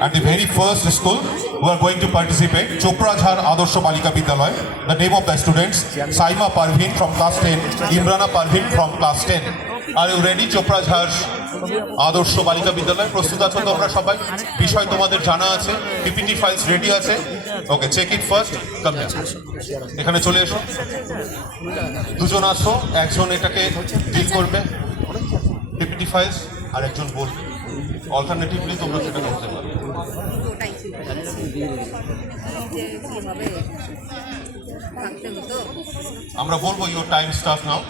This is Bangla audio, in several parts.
And the very first school who are going to participate, Choprajhar Adarsho Balika Bidyalaya. The name of the students, Saima Parveen from class 10, Imrana Parveen from class 10. Are you ready, Choprajhar Adarsho Balika Bidyalaya? প্রস্তুত আছো তোমরা সবাই? বিষয় তোমাদের জানা আছে, পিপিটি ফাইলস রেডি আছে? Okay, check it first. Come here, এখানে চলে এসো। দুজন আসো, একজন এটাকে ডিল করবে পিপিটি ফাইলস, আর একজন বলবে। অল্টারনেটিভলি তোমরা সেটা করতে পারো। আমরা বলবো your time start now.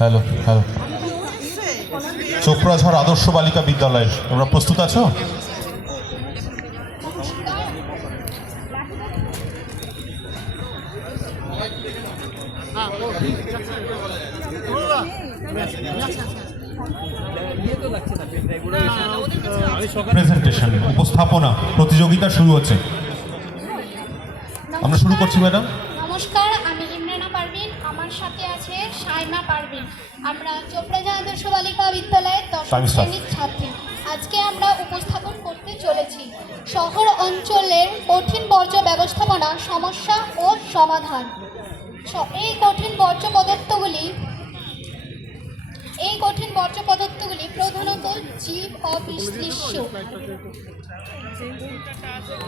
Hello hello, Choprajhar Adarsha Balika বিদ্যালয়, তোমরা প্রস্তুত আছো? প্রেজেন্টেশন, উপস্থাপনা প্রতিযোগিতা শুরু হচ্ছে। আমরা শুরু করছি ম্যাডাম। নমস্কার, আমি ইমরানা পারভিন, আমার সাথে আছে সাইমা পারভিন। আমরা চোপড়াঝাড় আদর্শ বালিকা বিদ্যালয়ের 10ম শ্রেণীর ছাত্রী। আজকে আমরা উপস্থাপন করতে চলেছি শহর অঞ্চলের কঠিন বর্জ্য ব্যবস্থাপনা, সমস্যা ও সমাধান। এই কঠিন বর্জ্য পদার্থগুলি প্রধানত জীব অবিশ্লিষ্ট।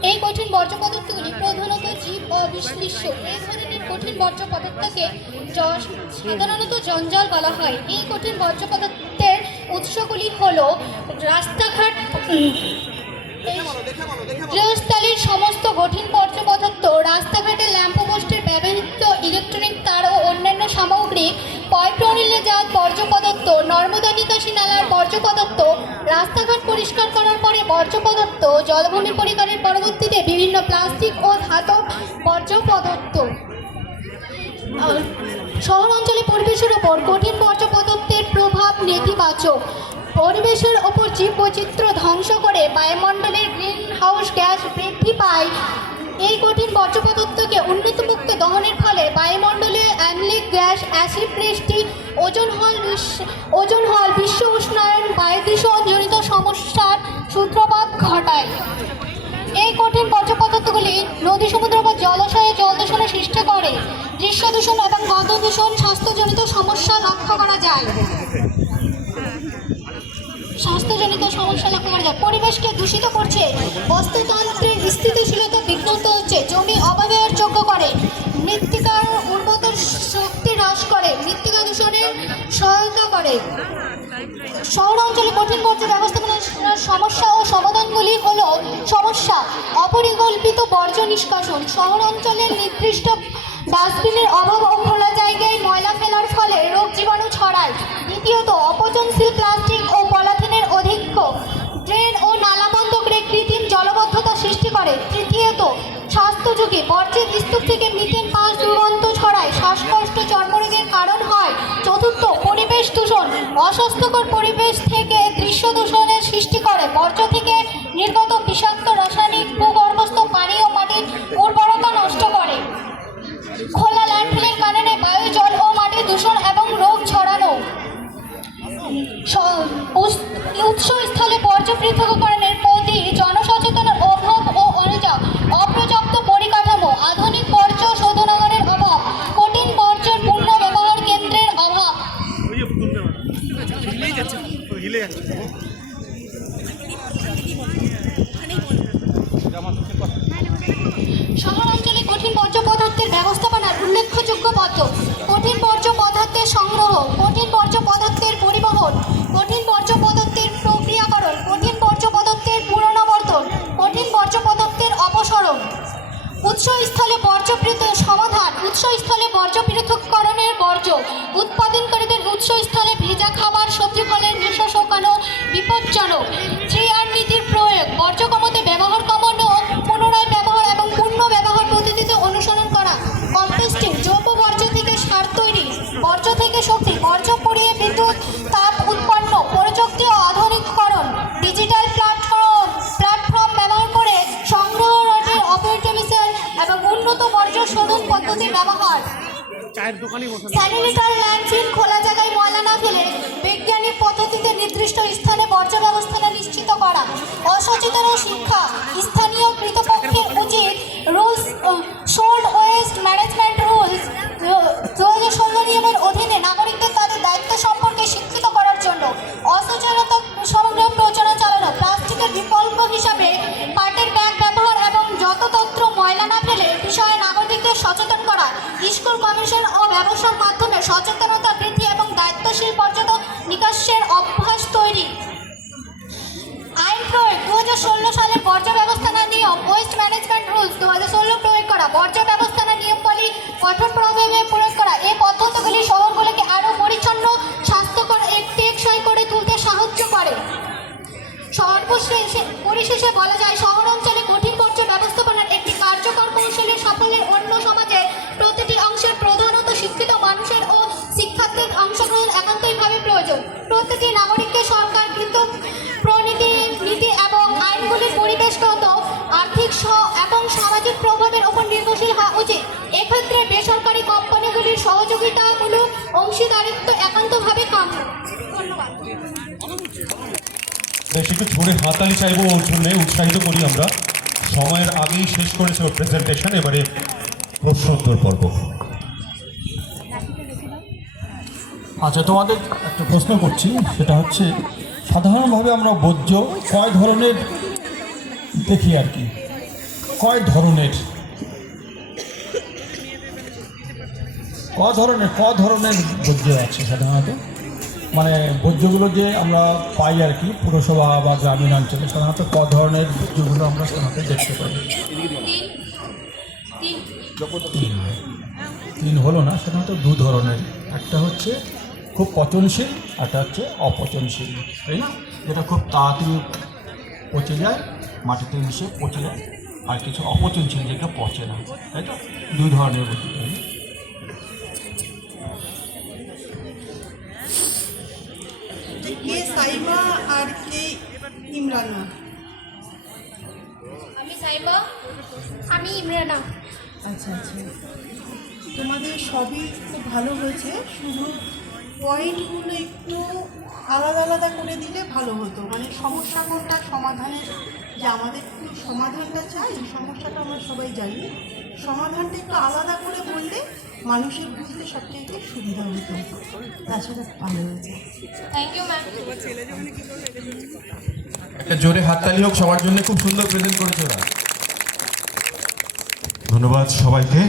এই ধরনের কঠিন বর্জ্য পদার্থকে সাধারণত জঞ্জাল বলা হয়। এই কঠিন বর্জ্য পদার্থের উৎসগুলি হল রাস্তাঘাট, গৃহস্থালির সমস্ত কঠিন বর্জ্য পদার্থ, রাস্তাঘাটে ল্যাম্পপোস্টের ব্যবহৃত ইলেকট্রনিক তার ও অন্যান্য সামগ্রী, পয়ঃপ্রণালীজাত বর্জ্য পদার্থ, নর্মদা নিকাশি নালার বর্জ্য পদার্থ, রাস্তাঘাট পরিষ্কার করার পরে বর্জ্য পদার্থ, জলভূমি পরিষ্কারের পরবর্তীতে বিভিন্ন প্লাস্টিক ও ধাতব বর্জ্য পদার্থ। শহর অঞ্চলে পরিবেশের ওপর কঠিন বর্জ্য পদার্থের প্রভাব নেতিবাচক। পরিবেশের ওপর জীববৈচিত্র্য ধ্বংস করে বায়ুমণ্ডলের গ্রিন হাউস গ্যাস বৃদ্ধি পায়। এই কঠিন বর্জ্য পদার্থকে উন্নতমুক্ত দহনের ফলে বায়ুমণ্ডলে অ্যামলিক গ্যাস, অ্যাসিড বৃষ্টি, ওজোন হল, বিশ্ব উষ্ণায়ন, বায়ু দূষণজনিত সমস্যার সূত্রপাত ঘটায়। এই কঠিন বর্জ্য পদার্থগুলি নদী, সমুদ্র বা জলাশয়ে জল দূষণের সৃষ্টি করে। দৃশ্য দূষণ এবং গন্ধ দূষণ, স্বাস্থ্যজনিত সমস্যা লক্ষ্য করা যায়। পরিবেশকে দূষিত করছে, বাস্তুতন্ত্রের স্থিতিশীলতা বিঘ্নিত হচ্ছে, জমি অপব্যয়ের যোগ্য করে, মৃত্তিকার উর্বরতার শক্তি হ্রাস করে, মৃত্তিকা দূষণের সহায়তা করে। শহর অঞ্চলে কঠিন বর্জ্য ব্যবস্থাপনার সমস্যা ও সমাধানগুলি হল: সমস্যা, অপরিকল্পিত বর্জ্য নিষ্কাশন। শহর অঞ্চলের নির্দিষ্ট ডাস্টবিনের অভাব ও খোলা জায়গায় ময়লা ফেলার ফলে রোগ জীবাণু ছড়ায়। দ্বিতীয়ত, অপচনশীল প্লাস্টিক ও পলিথিনের অধিক্য, ড্রেন ও নালা বন্ধ করে কৃত্রিম জলবদ্ধতা সৃষ্টি করে। তৃতীয়ত, স্বাস্থ্য ঝুঁকি, বর্জ্যের স্তূপ থেকে মিথেন গ্যাস দুর্গন্ধ ছড়ায়, শ্বাসকষ্ট, চর্মরোগের কারণ হয়। চতুর্থ, পরিবেশ দূষণ, অস্বাস্থ্যকর পরিবেশ থেকে দৃশ্য দূষণের সৃষ্টি করে। বর্জ্য থেকে নির্গত বিষাক্ত রাসায়নিক ভূগর্ভস্থ পানি ও মাটির উর্বরতা নষ্ট করে। খোলা ল্যান্ডফিলের কারণে বায়ু, জল ও মাটির দূষণ এবং রোগ ছড়ানো। উৎসস্থলে বর্জ্য পৃথকীকরণের প্রতি জনসচেতনতার অভাব ও অপর্যাপ্ত পরিকাঠামো, আধুনিক বর্জ্য শোধনাগারের অভাব, কঠিন বর্জ্যের পূর্ণ ব্যবহার কেন্দ্রের অভাব। শহর অঞ্চলে কঠিন বর্জ্য পদার্থের ব্যবস্থাপনার উল্লেখযোগ্য পদ্ধতি: কঠিন বর্জ্য পদার্থের সংগ্রহ, কঠিন বর্জ্য পদার্থের পরিবহন, কঠিন বর্জ্য পদার্থের প্রক্রিয়াকরণ, কঠিন বর্জ্য পদার্থের পুনরাবর্তন, কঠিন বর্জ্য পদার্থের অপসারণ। উৎসস্থলে বর্জ্য সমাধান, উৎসস্থলে বর্জ্য পৃথকীকরণের বর্জ্য, উৎপাদনকারীদের উৎসস্থলে ভেজা খাবার, সবজি ফলের নেশা শোকানো বিপজ্জনক। 3R নীতির প্রয়োগ, বর্জ্য কমাতে ব্যবহার কমানো, পুনরায় ব্যবহার এবং পূর্ণ ব্যবহার পদ্ধতিতে অনুসরণ করা, কম্পোস্টিং, জৈব বর্জ্য থেকে সার তৈরি, বর্জ্য থেকে শক্তি, বর্জ্য পুড়িয়ে বিদ্যুৎ তাপ উৎপন্ন, প্রযুক্তি ও আধুনিকীকরণ, ডিজিটাল প্ল্যাটফর্ম ব্যবহার করে সংগ্রহ, রটের অপটিমাইজেশন এবং উন্নত বর্জ্য শোধন পদ্ধতি ব্যবহার, স্যানিটারি ল্যান্ডফিল খোলা জায়গায় ময়লা না ফেলে বৈজ্ঞানিক পদ্ধতিতে নির্দিষ্ট স্থানে বর্জ্য ব্যবস্থাপনা নিশ্চিত করা, অসচেতন শিক্ষা, স্থানীয় কর্তৃপক্ষের উচিত rules sold waste management rules 2016 নিয়মের অধীনে নাগরিকদের তাদের দায়িত্ব সম্পর্কে শিক্ষিত করার জন্য অসচেতনতা সমগ্র প্রচারণা চালানো, প্লাস্টিকের বিকল্প হিসাবে পাটের ব্যাগ ব্যবহার এবং যত্রতত্র ময়লা না ফেলে বিষয়ে নাগরিকদের সচেতন করা, স্কুল কমিশন ও ব্যবসার মাধ্যমে সচেতনতা বৃদ্ধি এবং দায়িত্বশীল পর্যটন নিকাশের অভ্যাস তৈরি। আইন প্রয়োগ 2016 সালের বর্জ্য ব্যবস্থাপনা নিয়ম ওয়েস্ট ম্যানেজমেন্ট রুলস 2016 প্রয়োগ করা, বর্জ্য ব্যবস্থাপনা নিয়মগুলি কঠোর প্রভাবে প্রয়োগ করা। এই পদ্ধতিগুলি শহরগুলিকে আরও পরিচ্ছন্ন, স্বাস্থ্যকর টেকসই করে তুলতে সাহায্য করে। পরিশেষে বলা যায়, শহর অঞ্চলে কঠিন বর্জ্য ব্যবস্থাপনার একটি কার্যকর কৌশলের সাফল্যের অন্য সমাজের প্রতিটি অংশের প্রধানত শিক্ষিত মানুষের ও শিক্ষার্থীর অংশগ্রহণ একান্তইভাবে প্রয়োজন। প্রতিটি নাগরিককে সরকার প্রণীতি নীতি এবং আইনগুলির পরিবেশগত, আর্থিক এবং সামাজিক প্রভাবের উপর নির্ভরশীল হওয়া উচিত। এক্ষেত্রে বেসরকারি কোম্পানিগুলির সহযোগিতামূলক অংশীদারিত্ব একান্তভাবে কাম্য। ধন্যবাদ। বেশ একটু জোরে হাততালি চাইবো ওর জন্য, উৎসাহিত করি আমরা। সময়ের আগেই শেষ করেছে ওর প্রেজেন্টেশন, এবারে প্রশ্নোত্তর পর্ব। আচ্ছা, তোমাদের একটা প্রশ্ন করছি, সেটা হচ্ছে সাধারণভাবে আমরা বর্জ্য কয় ধরনের দেখি আর কি, কয় ধরনের বর্জ্য আছে সাধারণত, মানে বর্জ্যগুলো যে আমরা পাই আর কি পুরসভা বা গ্রামীণ অঞ্চলে, সাধারণত ক ধরনের বর্জ্যগুলো আমরা সাধারণত দেখতে পাই? তিন হলো না, সাধারণত দু ধরনের। একটা হচ্ছে খুব পচনশীল, একটা হচ্ছে অপচনশীল, তাই না? যেটা খুব তাড়াতাড়ি পচে যায়, মাটিতে মিশে পচে যায়, আর কিছু অপচনশীল যেটা পচে না, তাই তো? দুই ধরনের বর্জ্য, তাই না? কে সাইমা আর কে ইমরানা? আমি সাইমা। আমি ইমরানা। আচ্ছা আচ্ছা, তোমাদের সবই খুব ভালো হয়েছে, শুধু পয়েন্টগুলো একটু আলাদা আলাদা করে দিলে ভালো হতো। মানে সমস্যা কোনটা, সমাধানের যে আমাদের সমাধানটা চাই, সমস্যাটা আমরা সবাই জানি, সমাধানটা একটু আলাদা করে বললে মানুষের বুঝতে সবচেয়ে সুবিধা হতো। তাছাড়া ভালো হয়েছে। Thank you ma'am. একটা জোরে হাততালি হোক সবার জন্য, খুব সুন্দর প্রেজেন্ট করেছে ওরা। ধন্যবাদ সবাইকে।